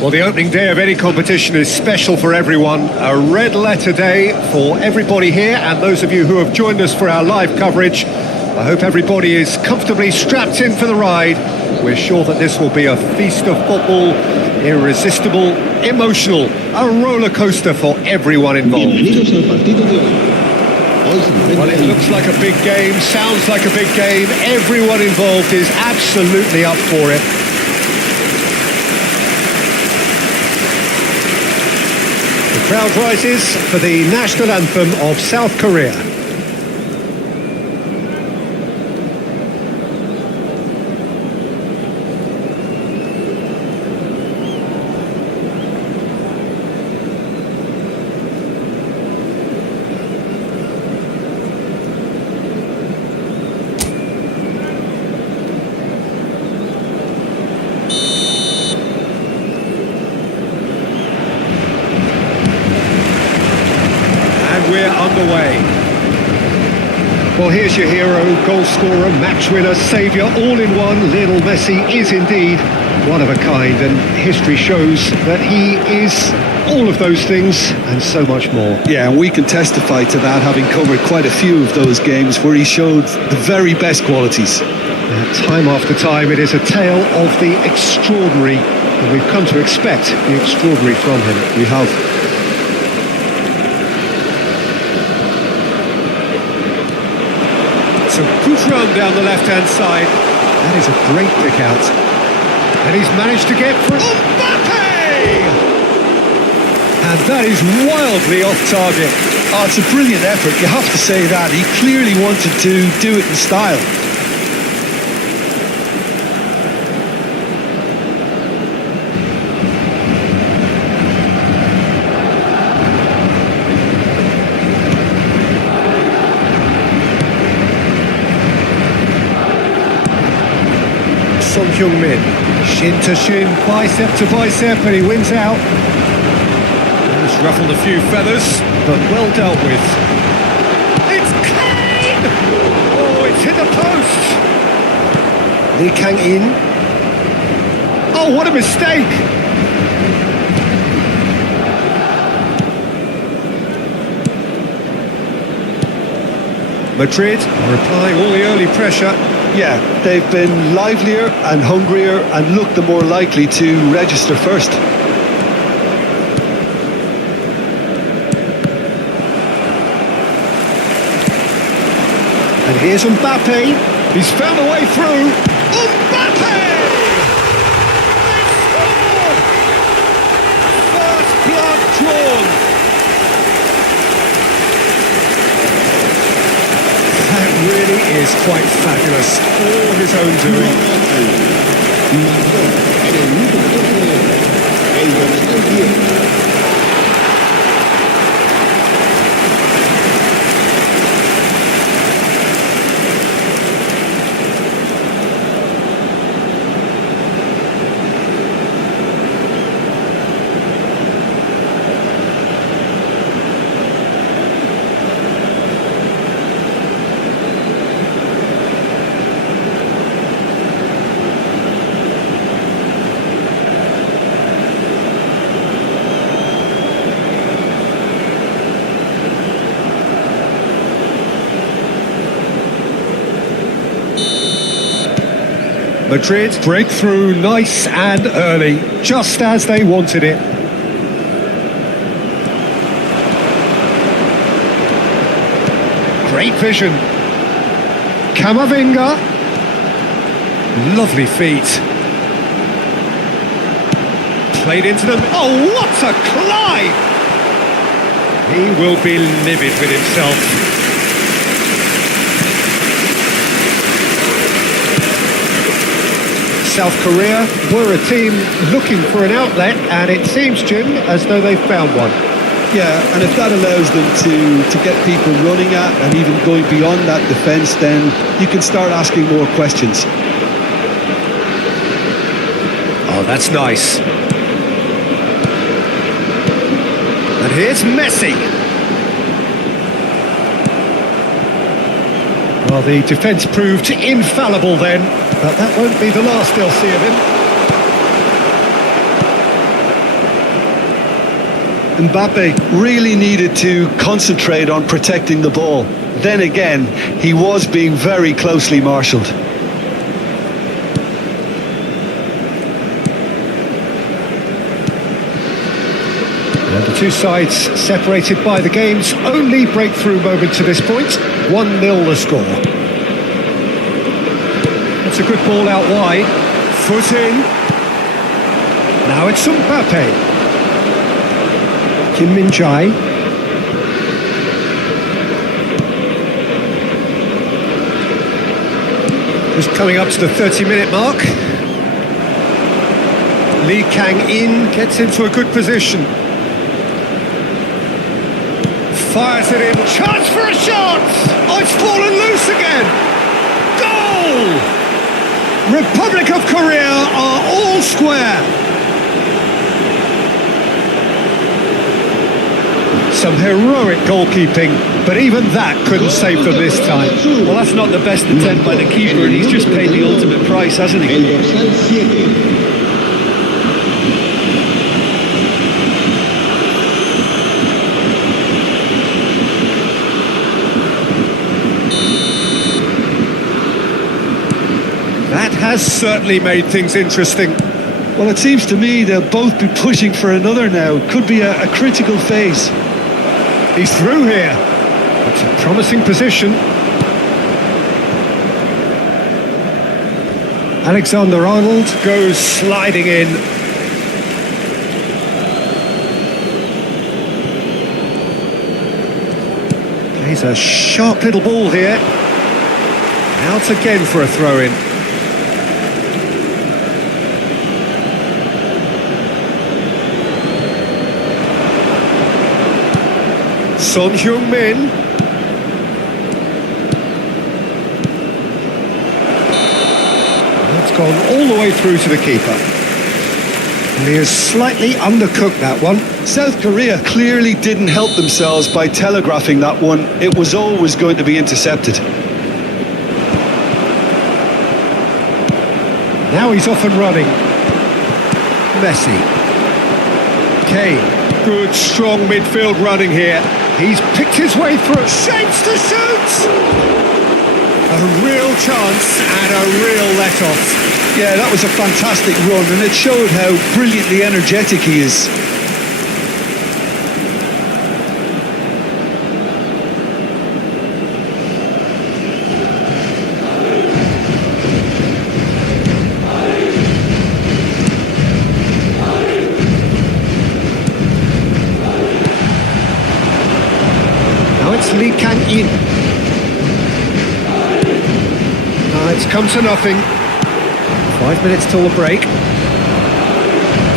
Well, the opening day of any competition is special for everyone. A red letter day for everybody here, and those of you who have joined us for our live coverage. I hope everybody is comfortably strapped in for the ride. We're sure that this will be a feast of football, irresistible, emotional, a roller coaster for everyone involved. Well, it looks like a big game, sounds like a big game. Everyone involved is absolutely up for it. The crowd rises for the national anthem of South Korea. We're underway. Well, here's your hero, goal scorer, match winner, saviour, all in one. Lionel Messi is indeed one of a kind, and history shows that he is all of those things and so much more. Yeah, and we can testify to that, having covered quite a few of those games where he showed the very best qualities. Time after time, it is a tale of the extraordinary, and we've come to expect the extraordinary from him. We have. So Coutron down the left-hand side. That is a great pick out. And he's managed to get through. Mbappe! And that is wildly off target. Oh, it's a brilliant effort, you have to say that. He clearly wanted to do it in style. Son Heung-min, shin to shin, bicep to bicep, and he wins out. He's ruffled a few feathers, but well dealt with. It's Kane! Oh, it's hit the post! Lee Kang-in. Oh, what a mistake! Madrid are applying all the early pressure. Yeah, they've been livelier and hungrier and looked the more likely to register first. And here's Mbappe. He's found a way through. Mbappe! They score! First blood drawn. That really is quite fabulous. All his own doing. Madrid break through nice and early, just as they wanted it. Great vision. Camavinga. Lovely feet. Played into them. Oh, what a climb! He will be livid with himself. South Korea were a team looking for an outlet, and it seems, Jim, as though they've found one. Yeah, and if that allows them to get people running at and even going beyond that defence, then you can start asking more questions. Oh, that's nice. And here's Messi. Well, the defence proved infallible then, but that won't be the last they'll see of him. Mbappe really needed to concentrate on protecting the ball. Then again, he was being very closely marshalled. The two sides separated by the game's only breakthrough moment to this point. 1-0 the score. It's a good ball out wide. Foot in. Now it's Mbappe. Kim Min-jae. Just coming up to the 30-minute mark. Lee Kang-in gets into a good position. Fires it in. Chance for a shot! Oh, it's fallen loose again! Goal! Republic of Korea are all square. Some heroic goalkeeping, but even that couldn't save them this time. Well, that's not the best attempt by the keeper, and he's just paid the ultimate price, hasn't he? That has certainly made things interesting. Well, it seems to me they'll both be pushing for another now. Could be a critical phase. He's through here. It's a promising position. Alexander-Arnold goes sliding in. Plays a sharp little ball here. Out again for a throw-in. Son Heung-min. That's gone all the way through to the keeper. And he has slightly undercooked that one. South Korea clearly didn't help themselves by telegraphing that one. It was always going to be intercepted. Now he's off and running. Messi. Kane. Good, strong midfield running here. He's picked his way through. Shapes to shoot! A real chance and a real let-off. Yeah, that was a fantastic run, and it showed how brilliantly energetic he is. Lee Kang-in. It's come to nothing. 5 minutes till the break.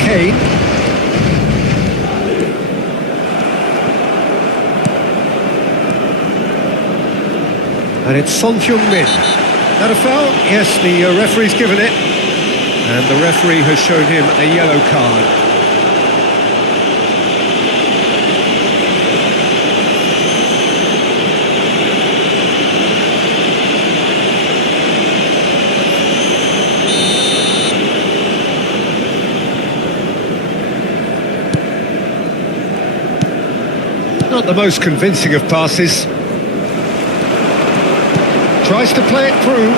Kane. And it's Son Heung-min. That a foul? Yes, the referee's given it. And the referee has shown him a yellow card. Not the most convincing of passes. Tries to play it through.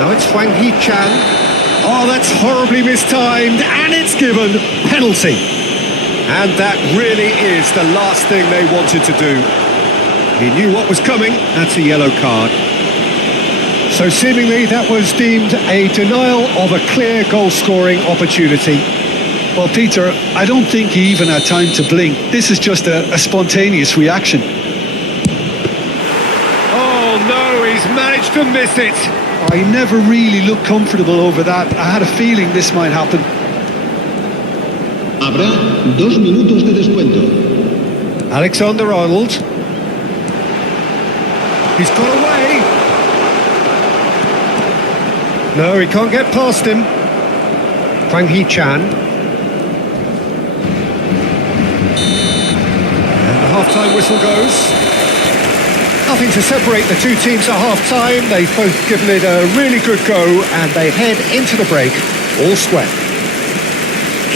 Now it's Hwang Hee-chan. Oh, that's horribly mistimed, and it's given. Penalty. And that really is the last thing they wanted to do. He knew what was coming. That's a yellow card. So seemingly that was deemed a denial of a clear goal-scoring opportunity. Well, Peter, I don't think he even had time to blink. This is just a spontaneous reaction. Oh no, he's managed to miss it. I never really looked comfortable over that. I had a feeling this might happen. Habrá 2 minutos de descuento. Alexander-Arnold. He's got away. No, he can't get past him. Hwang Hee-chan. Half-time whistle goes. Nothing to separate the two teams at half-time. They've both given it a really good go, and they head into the break all square.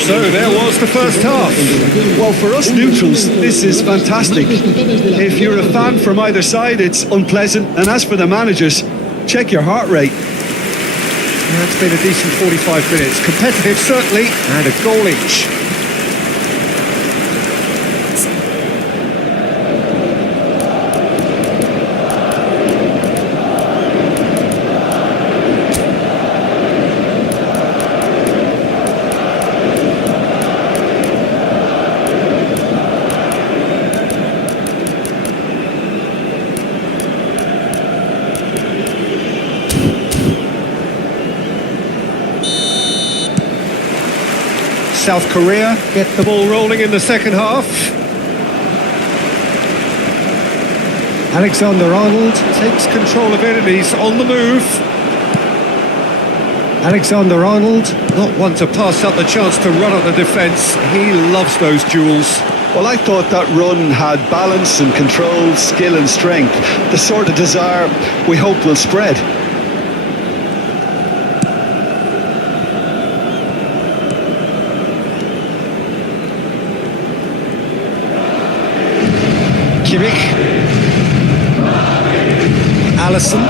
So there was the first half. Well, for us neutrals, this is fantastic. If you're a fan from either side, it's unpleasant. And as for the managers, check your heart rate. That's been a decent 45 minutes. Competitive, certainly, and a goal each. South Korea get the ball rolling in the second half. Alexander-Arnold takes control of it and he's on the move. Alexander-Arnold, not one to pass up the chance to run at the defence. He loves those duels. Well, I thought that run had balance and control, skill and strength. The sort of desire we hope will spread. Allison,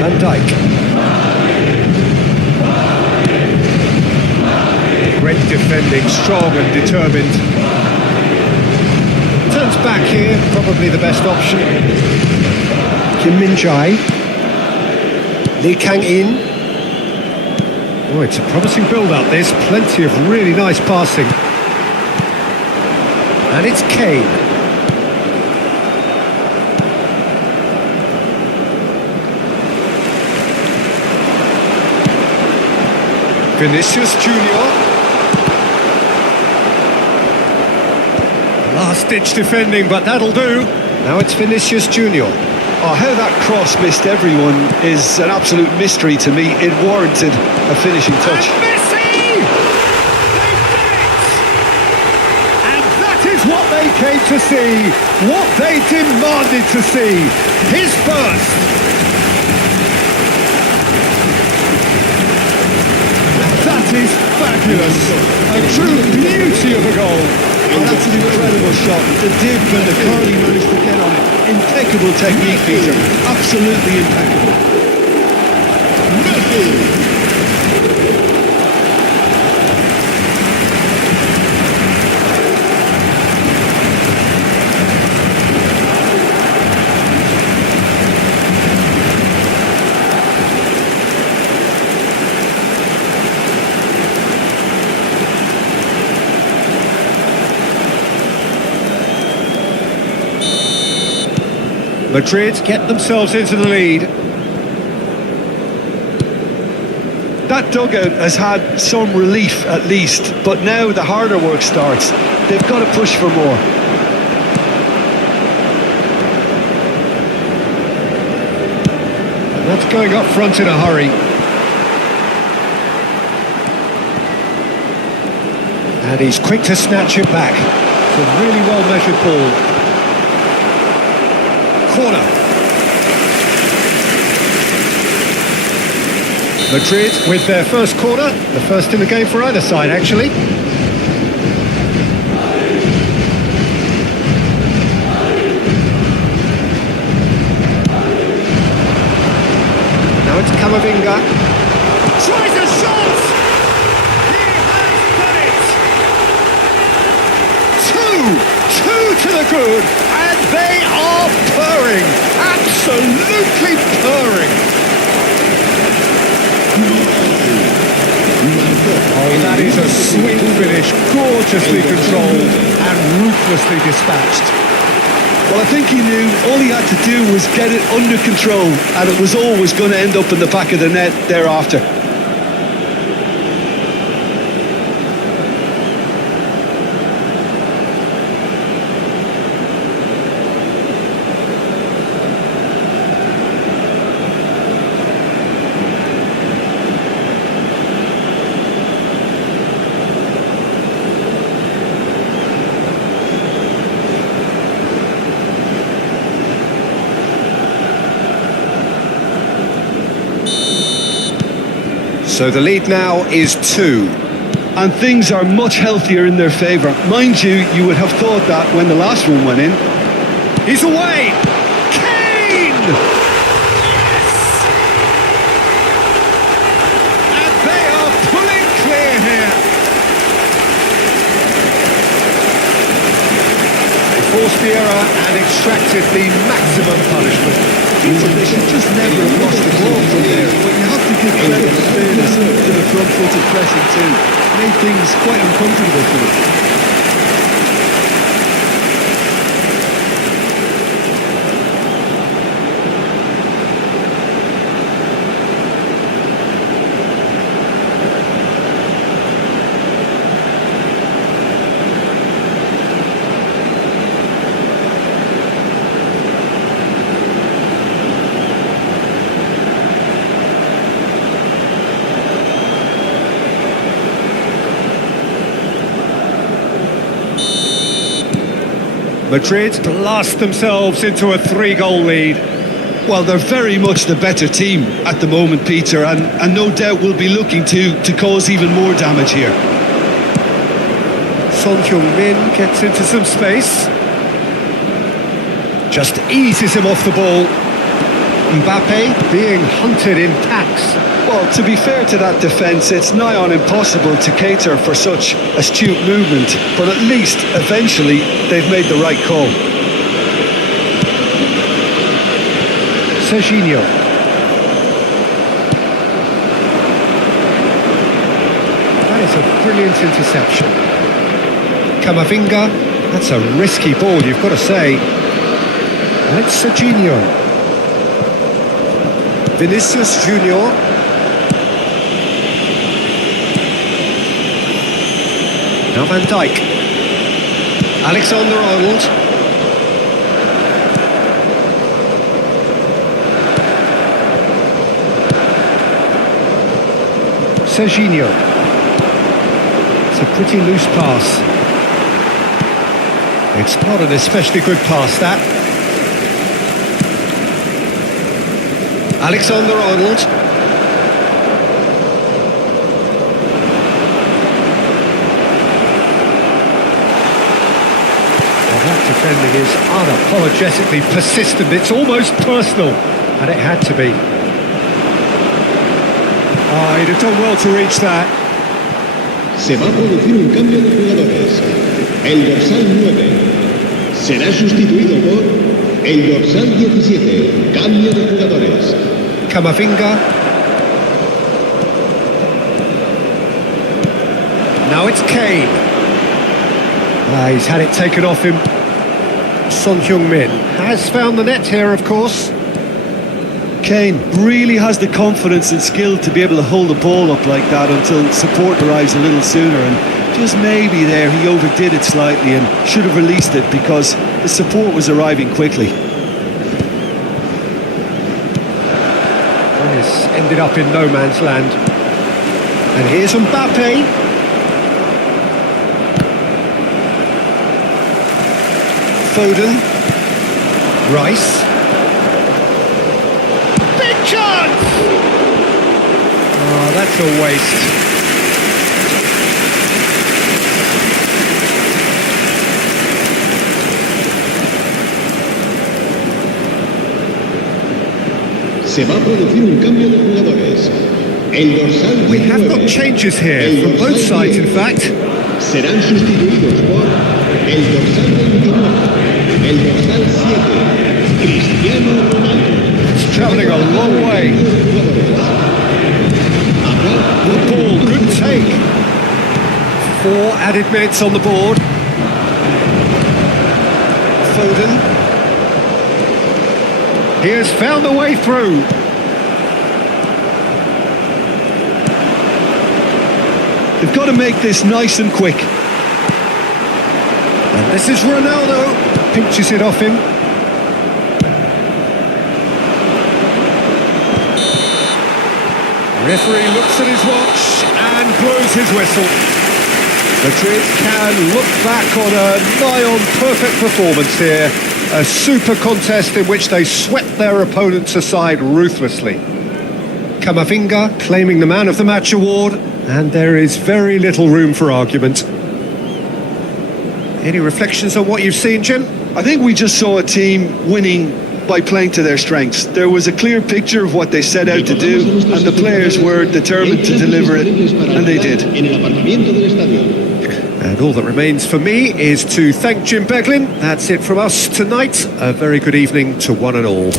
Van Dijk. Great defending, strong and determined. Turns back here, probably the best option. Kim Min-jae. Lee Kang-in. Oh, it's a promising build-up, this. Plenty of really nice passing. And it's Kane. Vinicius Junior. Last-ditch defending, but that'll do. Now it's Vinicius Junior. Oh, how that cross missed everyone is an absolute mystery to me. It warranted a finishing touch. And Messi! They've done it! And that is what they came to see, what they demanded to see. His first. That is fabulous. A true beauty of a goal. Oh, that's an incredible shot. The dip and the curl he managed to get on it. Impeccable technique, Peter. Absolutely impeccable. Messi. Madrid get themselves into the lead. That dugout has had some relief at least, but now the harder work starts. They've got to push for more. And that's going up front in a hurry. And he's quick to snatch it back. It's a really well-measured ball. Corner. Madrid with their first corner, the first in the game for either side actually. Now it's Camavinga. Tries a shot! He has done it! Two to the good, and they are purring, absolutely purring. Oh, that is a sweet finish, gorgeously controlled and ruthlessly dispatched. Well, I think he knew all he had to do was get it under control, and it was always going to end up in the back of the net thereafter. So the lead now is 2. and things are much healthier in their favour. Mind you, you would have thought that when the last one went in. He's away! Kane! Yes! And they are pulling clear here. They forced the error and extracted the maximum punishment. They should just never have lost the ball from there. But you have to give credit and fairness to the front-footed pressing too. Made things quite uncomfortable for them. Madrid blast themselves into a 3-goal lead. Well, they're very much the better team at the moment, Peter, and no doubt will be looking to cause even more damage here. Son Heung-min gets into some space. Just eases him off the ball. Mbappe being hunted in packs. Well, to be fair to that defence, it's nigh on impossible to cater for such astute movement, but at least, eventually, they've made the right call. Serginho. That is a brilliant interception. Camavinga, that's a risky ball, you've got to say. And it's Serginho. Vinicius Junior. Now Van Dijk. Alexander-Arnold. Serginho. It's a pretty loose pass. It's not an especially good pass, that. Alexander-Arnold. Defending is unapologetically persistent. It's almost personal, and it had to be. Oh, he'd have done well to reach that. Se va a producir un cambio de jugadores. El dorsal 9 será sustituido por el dorsal 17. Cambio de jugadores. Camavinga. Now it's Kane. He's had it taken off him. Son Heung-min has found the net here, of course. Kane really has the confidence and skill to be able to hold the ball up like that until support arrives a little sooner, and just maybe there he overdid it slightly and should have released it because the support was arriving quickly. This ended up in no man's land. And here's Mbappe. Foden. Rice. Big chance! Oh, that's a waste. Se va a producir un cambio de jugadores. El dorsal 19. We have got changes here from both sides, in fact. Serán sustituidos por el dorsal 29, el dorsal 7, Cristiano Ronaldo. It's travelling a long way. Good ball, good take. 4 added minutes on the board. Foden. He has found a way through. They've got to make this nice and quick. And this is Ronaldo. Pinches it off him. Referee looks at his watch and blows his whistle. Madrid can look back on a nigh-on perfect performance here. A super contest in which they swept their opponents aside ruthlessly. Camavinga claiming the Man of the Match award. And there is very little room for argument. Any reflections on what you've seen, Jim? I think we just saw a team winning by playing to their strengths. There was a clear picture of what they set out to do, and the players were determined to deliver it, and they did. And all that remains for me is to thank Jim Beglin. That's it from us tonight. A very good evening to one and all.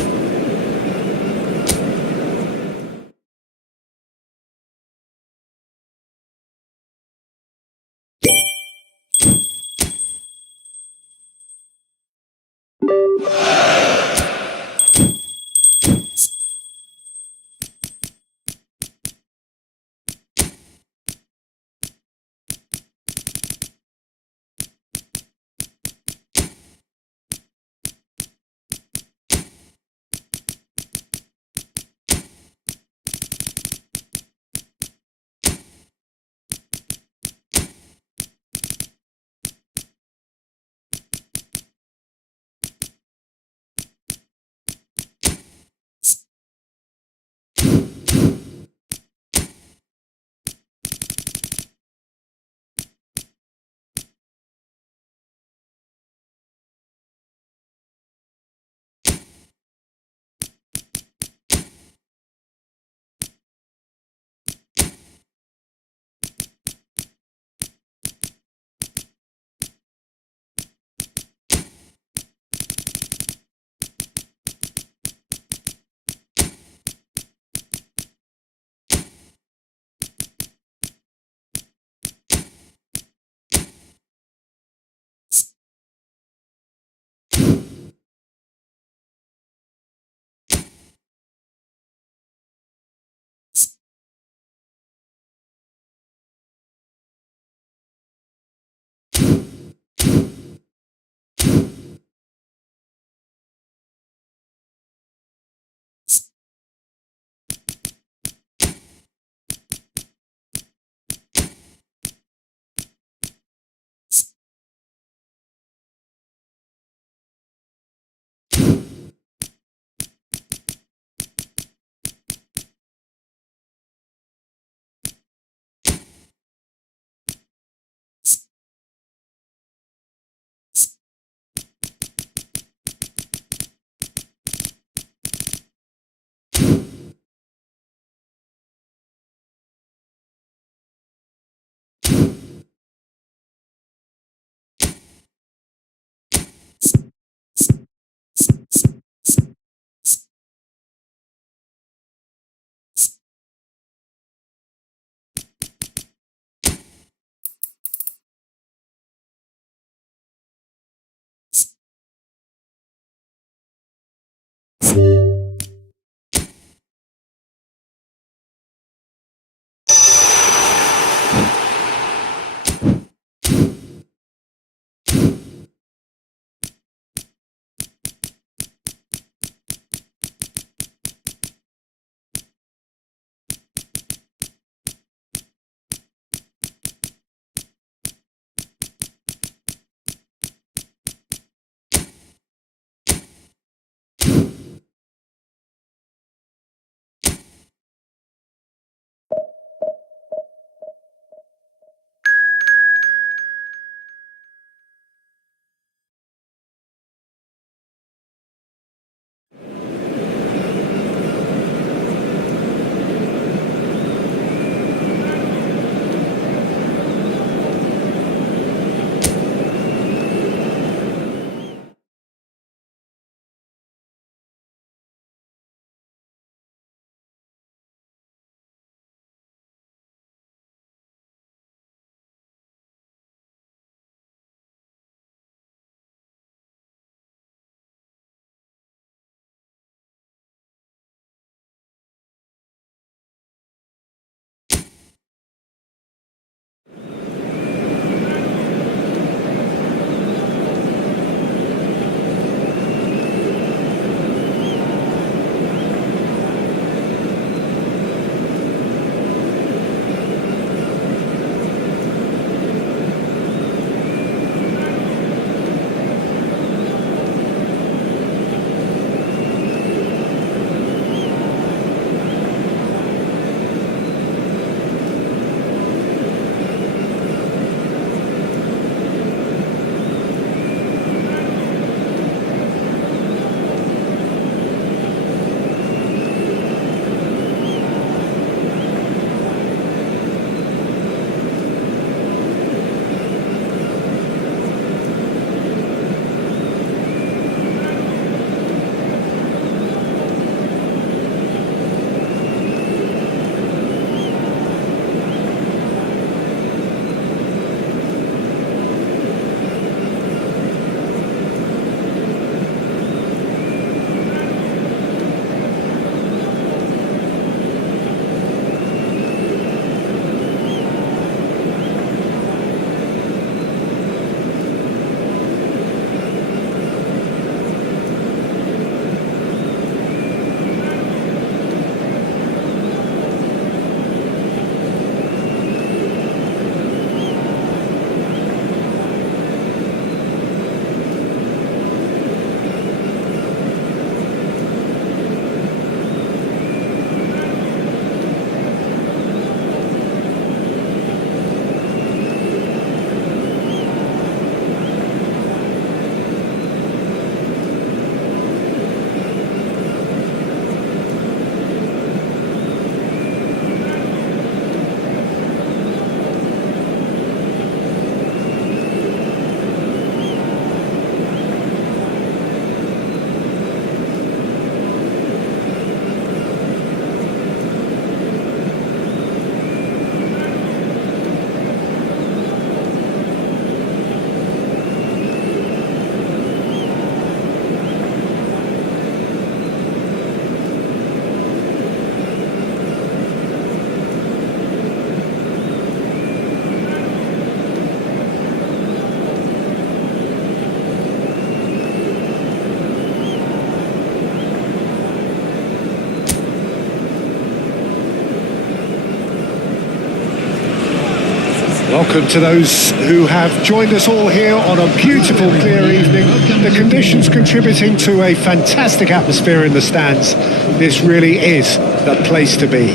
welcome to those who have joined us all here on a beautiful, clear evening. The conditions contributing to a fantastic atmosphere in the stands. This really is the place to be.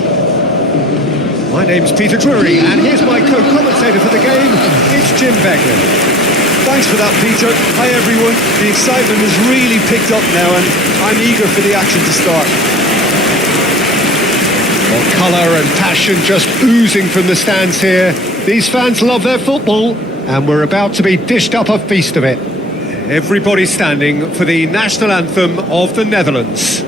My name's Peter Drury, and here's my co-commentator for the game. It's Jim Beglin. Thanks for that, Peter. Hi, everyone. The excitement has really picked up now, and I'm eager for the action to start. Well, colour and passion just oozing from the stands here. These fans love their football, and we're about to be dished up a feast of it. Everybody standing for the national anthem of the Netherlands.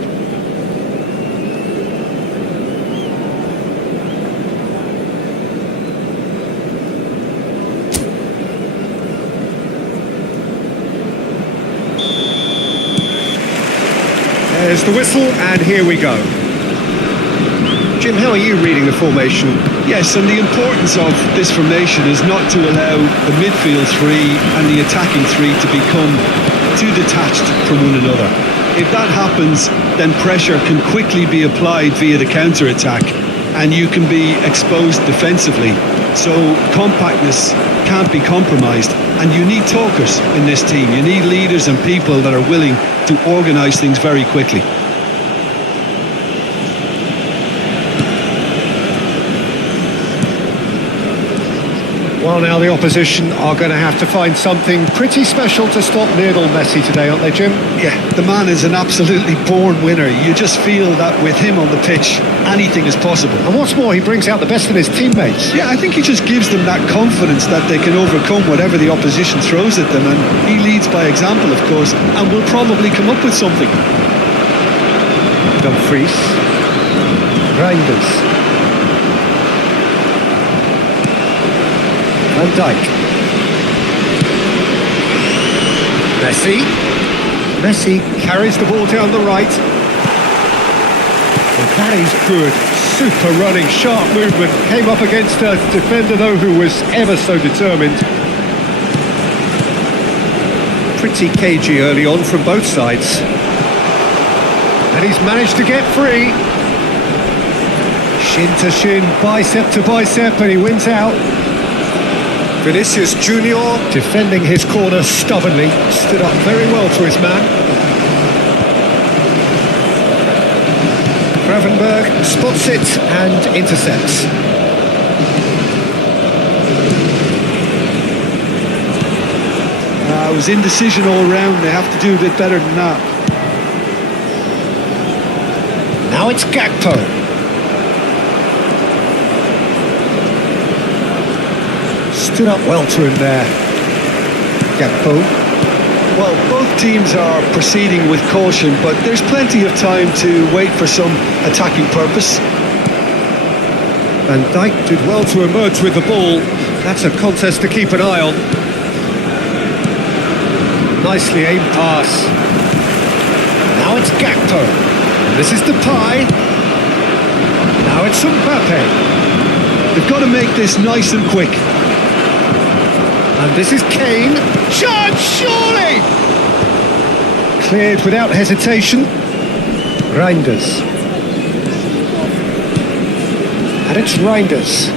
There's the whistle, and here we go. Jim, how are you reading the formation? Yes, and the importance of this formation is not to allow the midfield three and the attacking three to become too detached from one another. If that happens, then pressure can quickly be applied via the counter-attack, and you can be exposed defensively. So compactness can't be compromised, and you need talkers in this team. You need leaders and people that are willing to organise things very quickly. Well, now the opposition are going to have to find something pretty special to stop Lionel Messi today, aren't they, Jim? Yeah, the man is an absolutely born winner. You just feel that with him on the pitch, anything is possible. And what's more, he brings out the best in his teammates. Yeah, I think he just gives them that confidence that they can overcome whatever the opposition throws at them, and he leads by example, of course, and will probably come up with something. Dumfries. Reinders. Van Dijk. Messi carries the ball down the right. Well, that is good. Super running, sharp movement. Came up against a defender, though, who was ever so determined. Pretty cagey early on from both sides. And he's managed to get free. Shin to shin, bicep to bicep, and he wins out. Vinicius Junior defending his corner stubbornly, stood up very well to his man. Gravenberg spots it and intercepts. It was indecision all round. They have to do a bit better than that. Now it's Gakpo. Stood up well to him there. Gakpo. Well, both teams are proceeding with caution, but there's plenty of time to wait for some attacking purpose. Van Dijk did well to emerge with the ball. That's a contest to keep an eye on. Nicely aimed pass. Now it's Gakpo. And this is Depay. Now it's Mbappe. They've got to make this nice and quick. And this is Kane. Chance, surely! Cleared without hesitation. Reinders. And it's Reinders.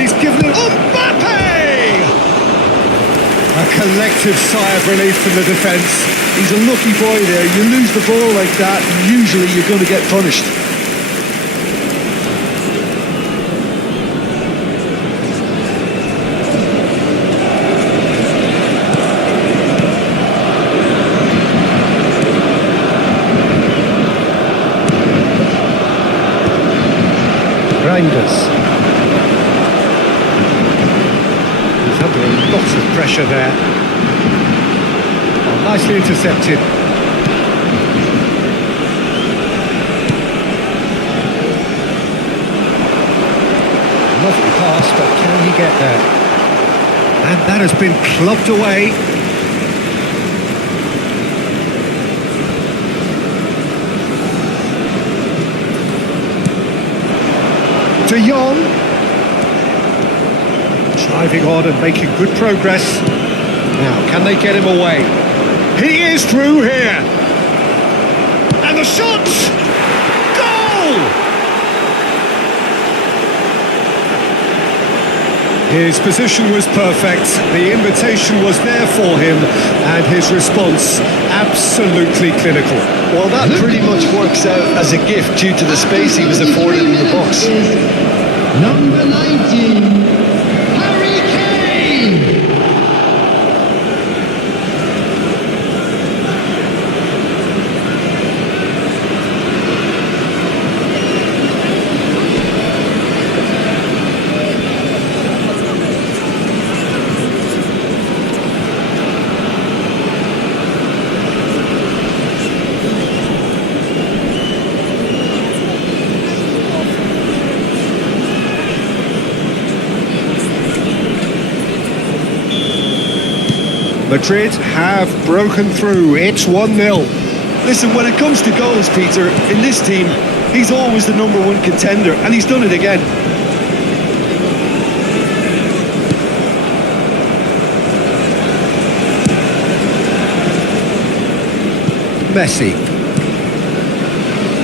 He's given it. Mbappe! A collective sigh of relief from the defence. He's a lucky boy there. You lose the ball like that, and usually you're going to get punished. Reinders. He's under a lot of pressure there. Oh, nicely intercepted. Lovely pass, but can he get there? And that has been clubbed away. De Jong, driving on and making good progress. Now, can they get him away? He is through here. And the shot! Goal! His position was perfect, the invitation was there for him, and his response absolutely clinical. Well, that pretty much works out as a gift due to the space he was afforded in the box. Number 19, Harry Kane. Madrid have broken through, it's 1-0. Listen, when it comes to goals, Peter, in this team, he's always the #1 contender, and he's done it again. Messi.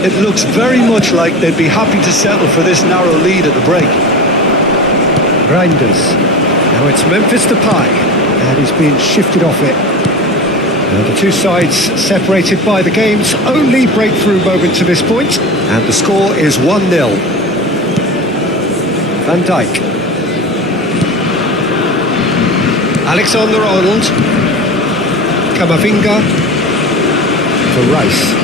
It looks very much like they'd be happy to settle for this narrow lead at the break. Reinders. Now it's Memphis Depay. And he's been shifted off it. Now the two sides separated by the game's only breakthrough moment to this point, and the score is 1-0. Van Dijk. Alexander-Arnold. Camavinga. For Rice.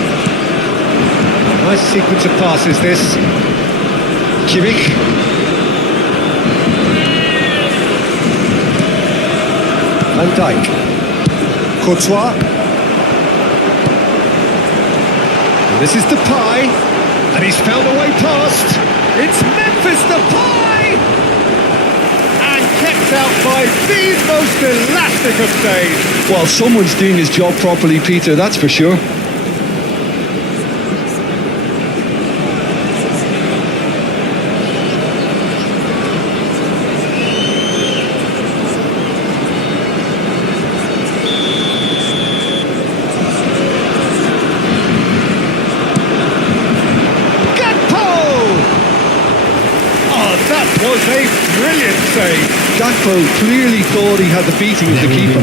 Nice sequence of passes this. Kimmich. Van Dijk. Courtois. And this is Depay. And he's found a way past. It's Memphis Depay! And kept out by the most elastic of saves. Well, someone's doing his job properly, Peter, that's for sure. Was a brilliant save. Gakpo clearly thought he had the beating of the keeper.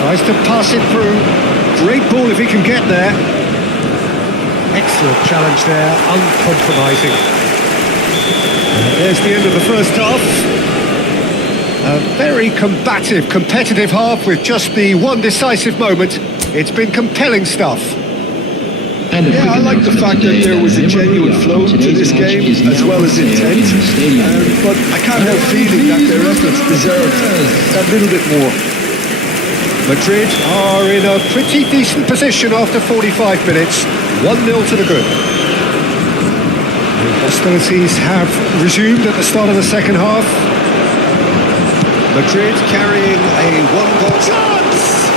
Tries to pass it through. Great ball if he can get there. Excellent challenge there, uncompromising. And there's the end of the first half. A very combative, competitive half with just the one decisive moment. It's been compelling stuff. Yeah, I like the fact that there was a genuine flow to this game as well as intent, but I can't help feeling that their efforts deserved that little bit more. Madrid are in a pretty decent position after 45 minutes, 1-0 to the good. The hostilities have resumed at the start of the second half. Madrid carrying a one-goal chance!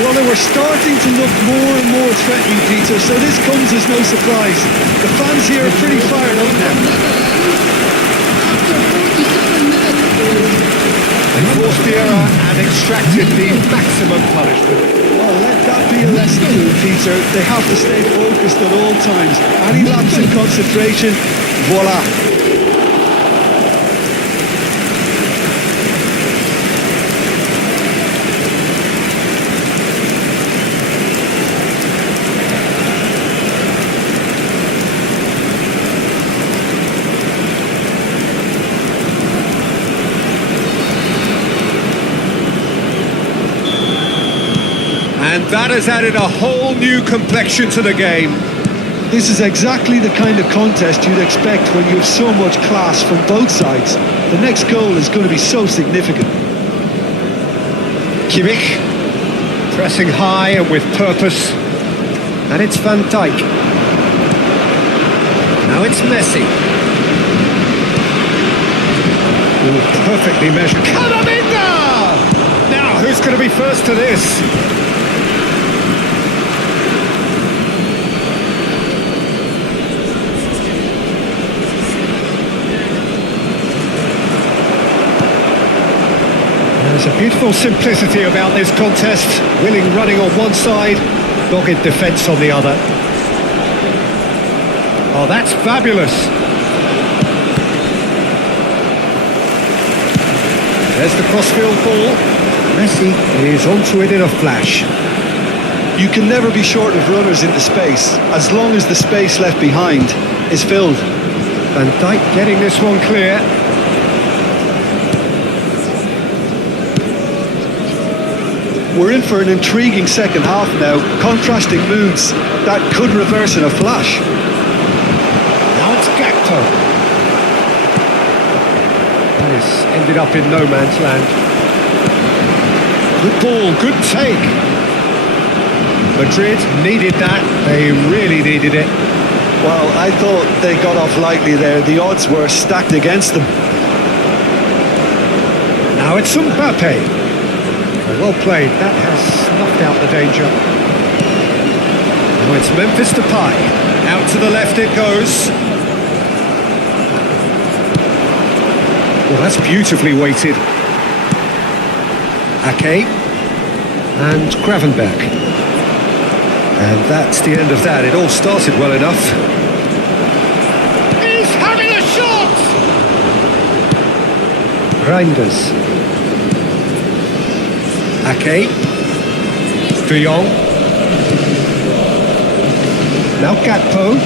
Well, they were starting to look more and more threatening, Peter, so this comes as no surprise. The fans here are pretty fired up now. They forced the error and extracted the maximum punishment. Well, let that be a lesson to them, Peter. They have to stay focused at all times. Any lapse in concentration, voila. And that has added a whole new complexion to the game. This is exactly the kind of contest you'd expect when you have so much class from both sides. The next goal is going to be so significant. Kimmich, pressing high and with purpose. And it's Van Dijk. Now it's Messi. Ooh, perfectly measured. Camavinga! Now, who's going to be first to this? There's a Beautiful simplicity about this contest. Willing running on one side, dogged defence on the other. Oh, that's fabulous. There's the crossfield ball. Messi is onto it in a flash. You can never be short of runners into space, as long as the space left behind is filled. Van Dijk getting this one clear. We're in for an intriguing second half now. Contrasting moods that could reverse in a flash. Now it's Gakpo. That has ended up in no man's land. Good ball, good take. Madrid needed that. They really needed it. Well, I thought they got off lightly there. The odds were stacked against them. Now it's Mbappe. Well played, that has snuffed out the danger. Now it's Memphis Depay. Out to the left it goes. Well, that's beautifully weighted. Ake and Gravenberch. And that's the end of that. It all started well enough. He's having a shot! Reinders. Ake. De Jong. Now Gakpo.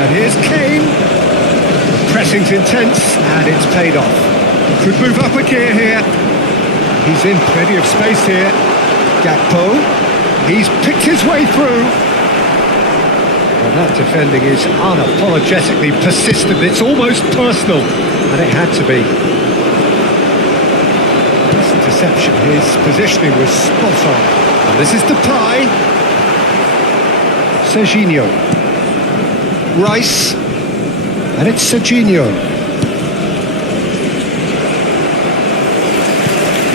And here's Kane. The pressing's intense and it's paid off. Could move up a gear here. He's in plenty of space here. Gakpo, he's picked his way through. Well, that defending is unapologetically persistent. It's almost personal, and it had to be. This interception, his positioning was spot on. And this is Depay. Serginho. Rice. And it's Serginho.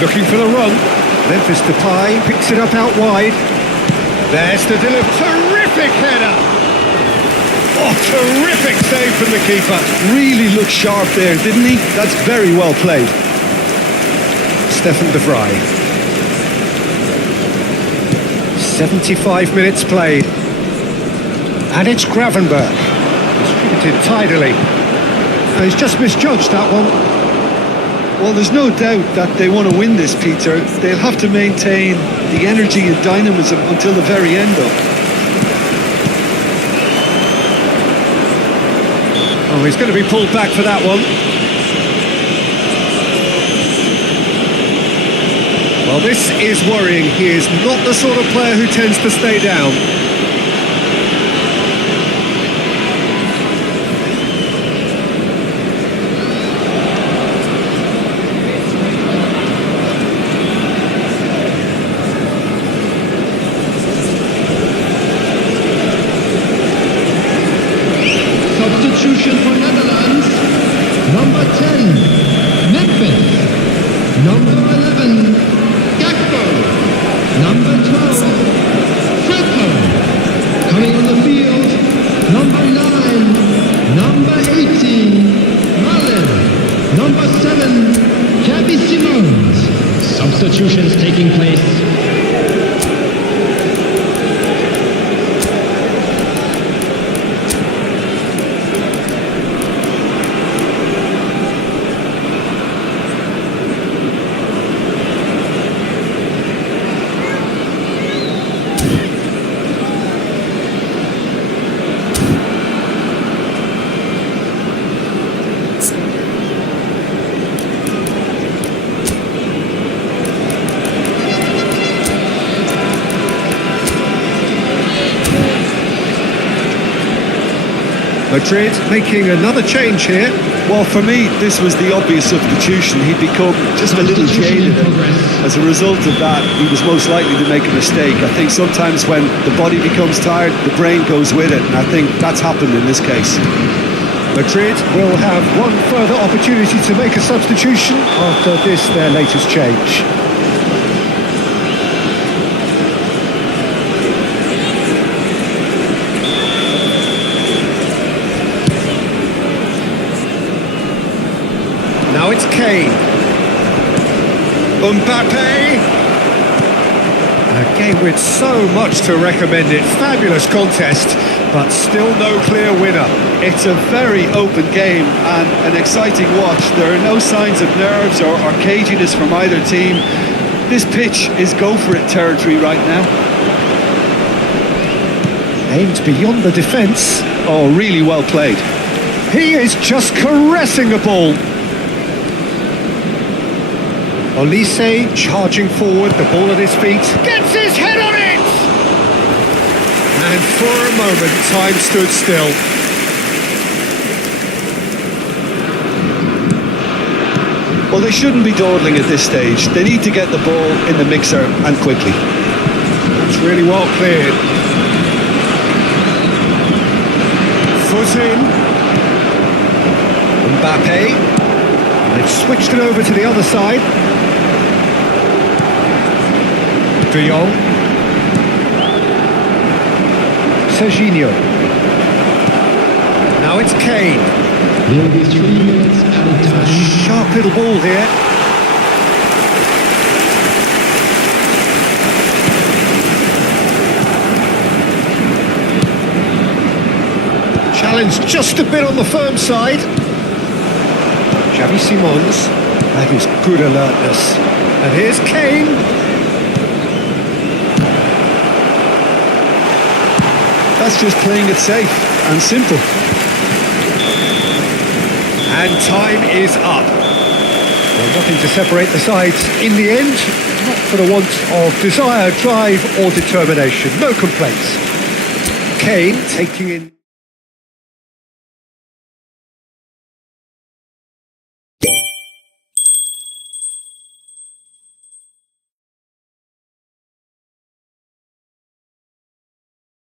Looking for the run. Memphis Depay picks it up out wide. There's the delivery. Terrific header! Oh, terrific save from the keeper. Really looked sharp there, didn't he? That's very well played. Stefan de Vrij. 75 minutes played. And it's Gravenberch. Distributed tidily. Oh, he's just misjudged that one. Well, there's no doubt that they want to win this, Peter. They'll have to maintain the energy and dynamism until the very end of. Oh, he's going to be pulled back for that one. Well, this is worrying. He is not the sort of player who tends to stay down. Substitution for Netherlands. Number 10, Memphis. Number 11, Gakpo. Number 12, Freppo. Coming on the field, number 9, number 18, Malen. Number 7, Xavi Simons. Substitutions taking place. Madrid making another change here. Well, for me, this was the obvious substitution. He'd become just a little jaded. As a result of that, he was most likely to make a mistake. I think sometimes when the body becomes tired, the brain goes with it, and I think that's happened in this case. Madrid will have one further opportunity to make a substitution after this, their latest change. Now it's Kane. Mbappe. A game with so much to recommend it. Fabulous contest, but still no clear winner. It's a very open game and an exciting watch. There are no signs of nerves or caginess from either team. This pitch is go-for-it territory right now. Aimed beyond the defence. Oh, really well played. He is just caressing the ball. Olise charging forward, the ball at his feet. Gets his head on it! And for a moment, time stood still. Well, they shouldn't be dawdling at this stage. They need to get the ball in the mixer and quickly. It's really well cleared. Foot in. Mbappe. And they've switched it over to the other side. De Jong. Serginho. Now it's Kane. Will be 3 minutes added A time. sharp little ball here. Challenge just a bit on the firm side. Xavi Simons. That is good alertness. And here's Kane. That's just playing it safe and simple. And time is up. Well, nothing to separate the sides in the end. Not for the want of desire, drive or determination. No complaints. Kane taking in...